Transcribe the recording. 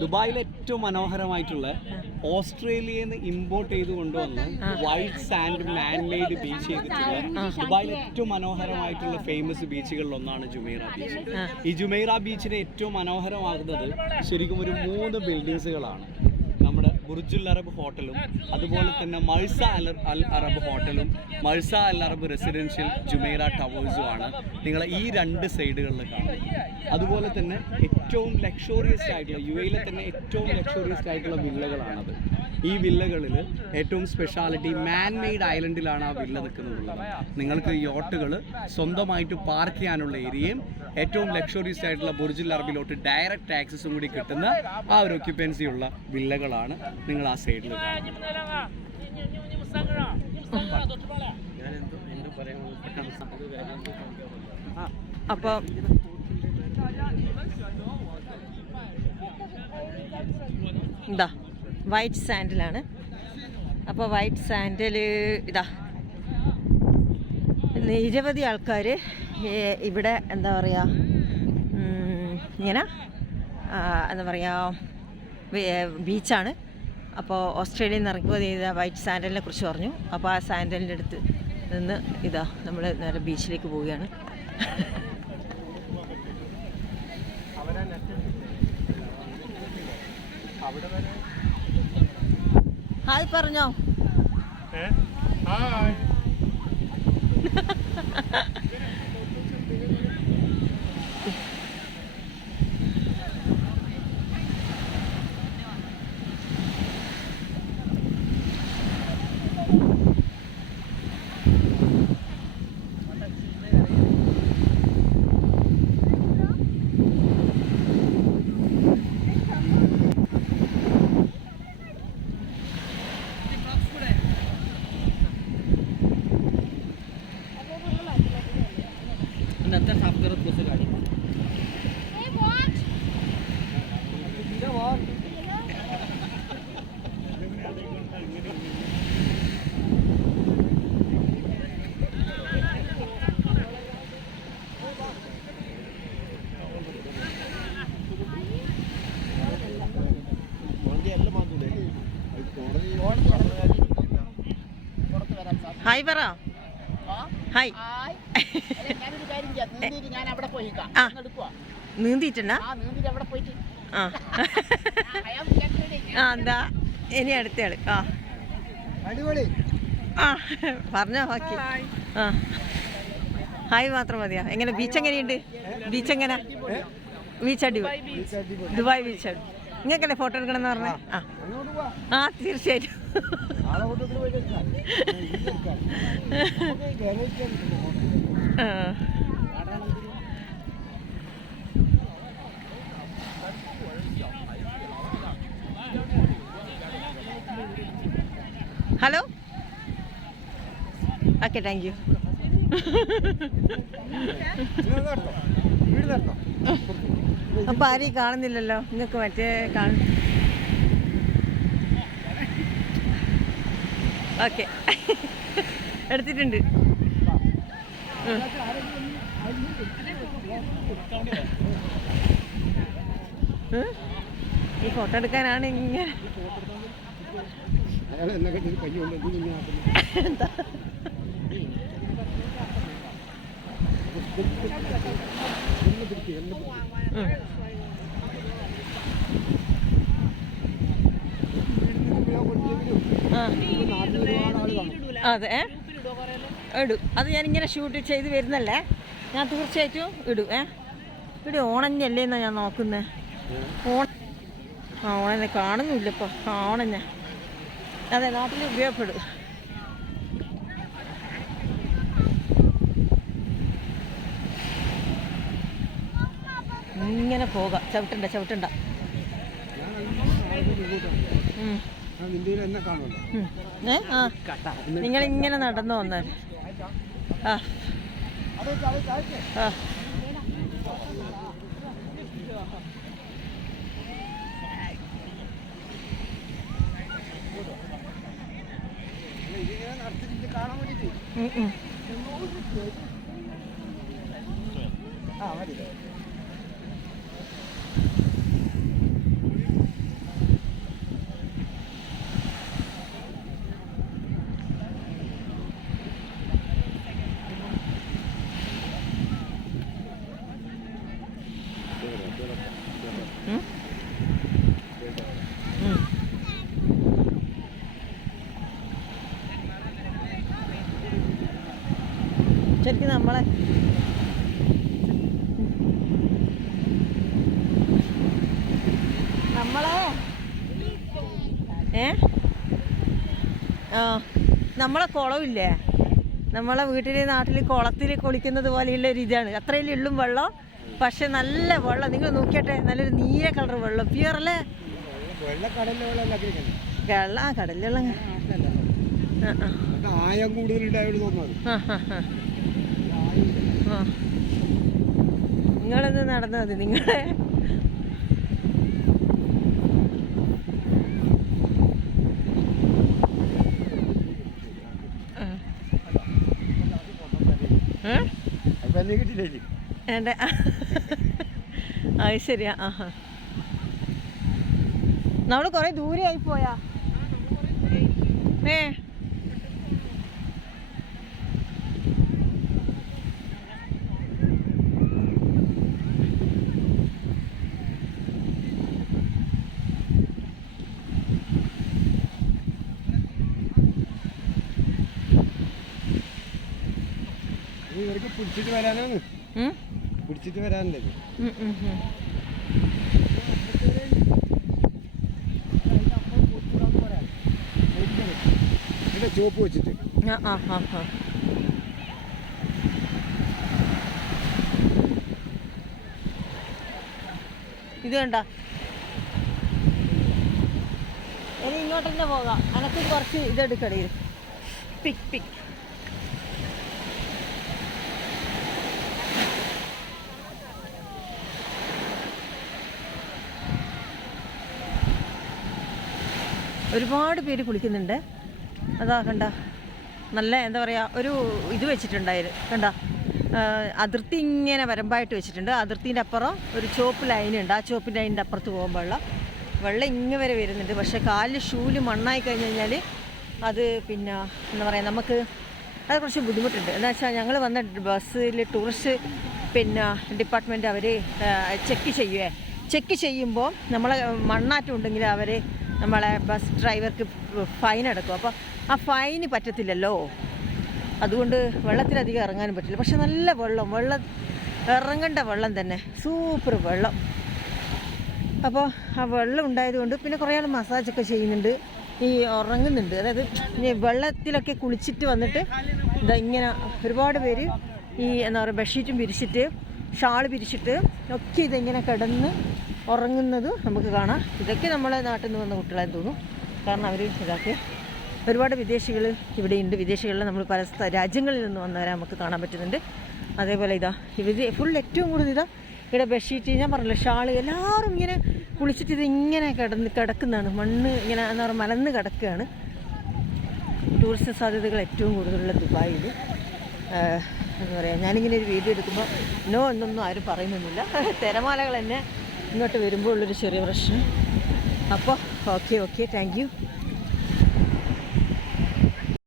ദുബായിലെ ഏറ്റവും മനോഹരമായിട്ടുള്ള ഓസ്ട്രേലിയയിൽ നിന്ന് ഇമ്പോർട്ട് ചെയ്ത് കൊണ്ടുവന്ന് വൈറ്റ് സാൻഡ് മാൻമെയ്ഡ് ബീച്ച് ചെയ്തിട്ടുള്ള ദുബായിലെ ഏറ്റവും മനോഹരമായിട്ടുള്ള ഫേമസ് ബീച്ചുകളിൽ ഒന്നാണ് ജുമൈറ ബീച്ച്. ഈ ജുമൈറ ബീച്ചിനെ ഏറ്റവും മനോഹരമാകുന്നത് ശരിക്കും ഒരു 3 ബിൽഡിങ്സുകളാണ്. നമ്മുടെ ബുർജുൽ അറബ് ഹോട്ടലും അതുപോലെ തന്നെ മഴ്സ അൽ അറബ് ഹോട്ടലും Marsa Al Arab residential Jumeirah ടവേഴ്സുമാണ് നിങ്ങളെ ഈ 2 സൈഡുകളിൽ കാണുന്നത്. അതുപോലെ തന്നെ ഏറ്റവും ലക്ഷറിയസ് ആയിട്ടുള്ള UAE-യിലെ തന്നെ ഏറ്റവും ലക്ഷറിയസ് ആയിട്ടുള്ള വില്ലകളാണത്. ഈ വില്ലകളിൽ ഏറ്റവും സ്പെഷ്യാലിറ്റി മാൻമെയ്ഡ് ഐലൻഡിലാണ് ആ വില്ല നിൽക്കുന്നുള്ളത്. നിങ്ങൾക്ക് യോട്ടുകൾ സ്വന്തമായിട്ട് പാർക്ക് ചെയ്യാനുള്ള ഏരിയയും ഏറ്റവും ലക്ഷറിയസ് ആയിട്ടുള്ള ബുർജുൽ അറബിലോട്ട് ഡയറക്റ്റ് ആക്സസും കൂടി കിട്ടുന്ന ആ ഒരു ഒക്യുപ്പൻസി ഉള്ള വില്ലകളാണ് നിങ്ങൾ ആ സൈഡിൽ കാണുന്നത്. അപ്പോൾ ഇതാ വൈറ്റ് സാൻഡിലാണ്. അപ്പോൾ വൈറ്റ് സാൻഡിൽ ഇതാ നിരവധി ആൾക്കാർ ഇവിടെ എന്താ പറയുക ഇങ്ങനെ എന്താ പറയുക ബീച്ചാണ്. അപ്പോൾ ഓസ്ട്രേലിയയിൽ നിന്ന് ഇറക്കുമതി ചെയ്ത വൈറ്റ് സാൻഡലിനെ കുറിച്ച് പറഞ്ഞു. അപ്പോൾ ആ സാൻഡലിൻ്റെ അടുത്ത് നിന്ന് ഇതാ നമ്മൾ നേരെ ബീച്ചിലേക്ക് പോവുകയാണ്. ഹായ് പറഞ്ഞോ. ഹായ് പറ. ഹായ്. നീന്തിട്ടുണ്ടാ? എന്താ ഇനി അടുത്തയാള്. പറഞ്ഞോ ബാക്കി. ഹായ് മാത്രം മതിയാ? എങ്ങനെ ബീച്ച് എങ്ങനെയുണ്ട്? ബീച്ച് എങ്ങനെ? ബീച്ച് അടിപൊളി. ദുബായ് ബീച്ച് അടി. നിങ്ങൾക്കല്ലേ ഫോട്ടോ എടുക്കണമെന്ന് പറഞ്ഞേ? ആ തീർച്ചയായിട്ടും. ഹലോ. Okay thank you. അപ്പം ആരെയും കാണുന്നില്ലല്ലോ. നിങ്ങൾക്ക് മറ്റേ കാണും. ഓക്കെ എടുത്തിട്ടുണ്ട്. ഈ ഫോട്ടോ എടുക്കാനാണ് ഇങ്ങനെ. എന്താ അതെ ഇടും. അത് ഞാനിങ്ങനെ ഷൂട്ട് ചെയ്ത് വരുന്നല്ലേ, ഞാൻ തീർച്ചയായിട്ടും ഇടും. ഇവിടെ ഓണഞ്ഞല്ലേ എന്നാ ഞാൻ നോക്കുന്നത്. ഓണന്നെ കാണുന്നില്ല ഇപ്പോൾ. ഓണന്നെ അതെ നാട്ടിൽ ഉപയോഗപ്പെടും. ഇങ്ങനെ പോകാം. ചവിട്ടണ്ട. നിങ്ങളിങ്ങനെ നടന്നു വന്നാൽ കാണാൻ ശരിക്കും നമ്മളെ നമ്മളെ കുളമില്ലേ, നമ്മളെ വീട്ടിൽ നാട്ടിൽ കുളത്തിൽ കുളിക്കുന്നത് പോലെയുള്ള ഒരു ഇതാണ്. അത്രയും ഉള്ളും വെള്ളം, പക്ഷെ നല്ല വെള്ളം. നിങ്ങൾ നോക്കിയട്ടെ, നല്ലൊരു നീല കളർ വെള്ളം, പ്യുവർ അല്ലേ? കടലിലുള്ള നിങ്ങളെന്ന് നടന്നാൽ മതി. നിങ്ങളെ അത് ശരിയാ. നമ്മള് കൊറേ ദൂരെ ആയി പോയാ. പിടിച്ചിട്ട് വരാനാണ്, പിടിച്ചിട്ട് വരാനല്ലേ ചോപ്പ് വെച്ചിട്ട്. ഇത് കണ്ട, ഇനി ഇങ്ങോട്ട് തന്നെ പോകാം. അനക്ക് കുറച്ച് ഇതെടുക്കണേ, പിക് പിക്. ഒരുപാട് പേര് കുളിക്കുന്നുണ്ട്. അതാ കണ്ട, നല്ല എന്താ പറയുക, ഒരു ഇത് വെച്ചിട്ടുണ്ടായത് കണ്ട, അതിർത്തി ഇങ്ങനെ വരമ്പായിട്ട് വെച്ചിട്ടുണ്ട്. അതിർത്തിൻ്റെ അപ്പുറം ഒരു ചുവപ്പ് ലൈനുണ്ട്. ആ ചുവപ്പ് ലൈനിൻ്റെ അപ്പുറത്ത് പോകുമ്പോൾ വെള്ളം ഇങ്ങനെ വരെ വരുന്നുണ്ട്. പക്ഷേ കാലിൽ ഷൂല് മണ്ണായി കഴിഞ്ഞ് കഴിഞ്ഞാൽ അത് പിന്നെ എന്താ പറയുക, നമുക്ക് അത് കുറച്ച് ബുദ്ധിമുട്ടുണ്ട്. എന്താ വെച്ചാൽ ഞങ്ങൾ വന്ന ബസ്സിൽ ടൂറിസ്റ്റ് പിന്നെ ഡിപ്പാർട്ട്മെൻറ്റ് അവർ ചെക്ക് ചെയ്യുമ്പോൾ നമ്മളെ മണ്ണാറ്റം ഉണ്ടെങ്കിൽ അവർ നമ്മളെ ബസ് ഡ്രൈവർക്ക് ഫൈൻ അടക്കും. അപ്പോൾ ആ ഫൈന് പറ്റത്തില്ലല്ലോ, അതുകൊണ്ട് വെള്ളത്തിലധികം ഇറങ്ങാനും പറ്റില്ല. പക്ഷെ നല്ല വെള്ളം ഇറങ്ങേണ്ട വെള്ളം തന്നെ, സൂപ്പർ വെള്ളം. അപ്പോൾ ആ വെള്ളം ഉണ്ടായതുകൊണ്ട് പിന്നെ കുറേ ആൾ മസാജൊക്കെ ചെയ്യുന്നുണ്ട്, ഈ ഉറങ്ങുന്നുണ്ട്. അതായത് ഈ വെള്ളത്തിലൊക്കെ കുളിച്ചിട്ട് വന്നിട്ട് ഇതാ ഇങ്ങനെ ഒരുപാട് പേര് ഈ എന്താ പറയുക ബെഡ്ഷീറ്റും വിരിച്ചിട്ട് ഷാള് പിരിച്ചിട്ട് ഒക്കെ ഇതിങ്ങനെ കിടന്ന് ഉറങ്ങുന്നത് നമുക്ക് കാണാം. ഇതൊക്കെ നമ്മളെ നാട്ടിൽ നിന്ന് വന്ന കുട്ടികളാന്ന് തോന്നും, കാരണം അവർ ഇതാക്കി. ഒരുപാട് വിദേശികൾ ഇവിടെയുണ്ട്. വിദേശികളിൽ നമ്മൾ പല രാജ്യങ്ങളിൽ നിന്ന് വന്നവരെ നമുക്ക് കാണാൻ പറ്റുന്നുണ്ട്. അതേപോലെ ഇതാ ഇവർ ഫുൾ ഏറ്റവും കൂടുതൽ ഇതാ ഇവിടെ ബെഡ്ഷീറ്റ്, ഞാൻ പറഞ്ഞില്ല ഷാള്, എല്ലാവരും ഇങ്ങനെ കുളിച്ചിട്ട് ഇത് ഇങ്ങനെ കിടക്കുന്നതാണ്. മണ്ണ് ഇങ്ങനെ എന്താ പറയുക മലന്ന് കിടക്കുകയാണ്. ടൂറിസ്റ്റ് സാധ്യതകൾ ഏറ്റവും കൂടുതലുള്ള ദുബായിൽ. എന്താ പറയുക, ഞാനിങ്ങനെ ഒരു വീഡിയോ എടുക്കുമ്പോൾ നോ എന്നൊന്നും ആരും പറയുന്നൊന്നുമില്ല. തിരമാലകൾ തന്നെ ഇങ്ങോട്ട് വരുമ്പോൾ ഉള്ളൊരു ചെറിയ പ്രശ്നം. അപ്പോൾ ഓക്കെ താങ്ക് യു.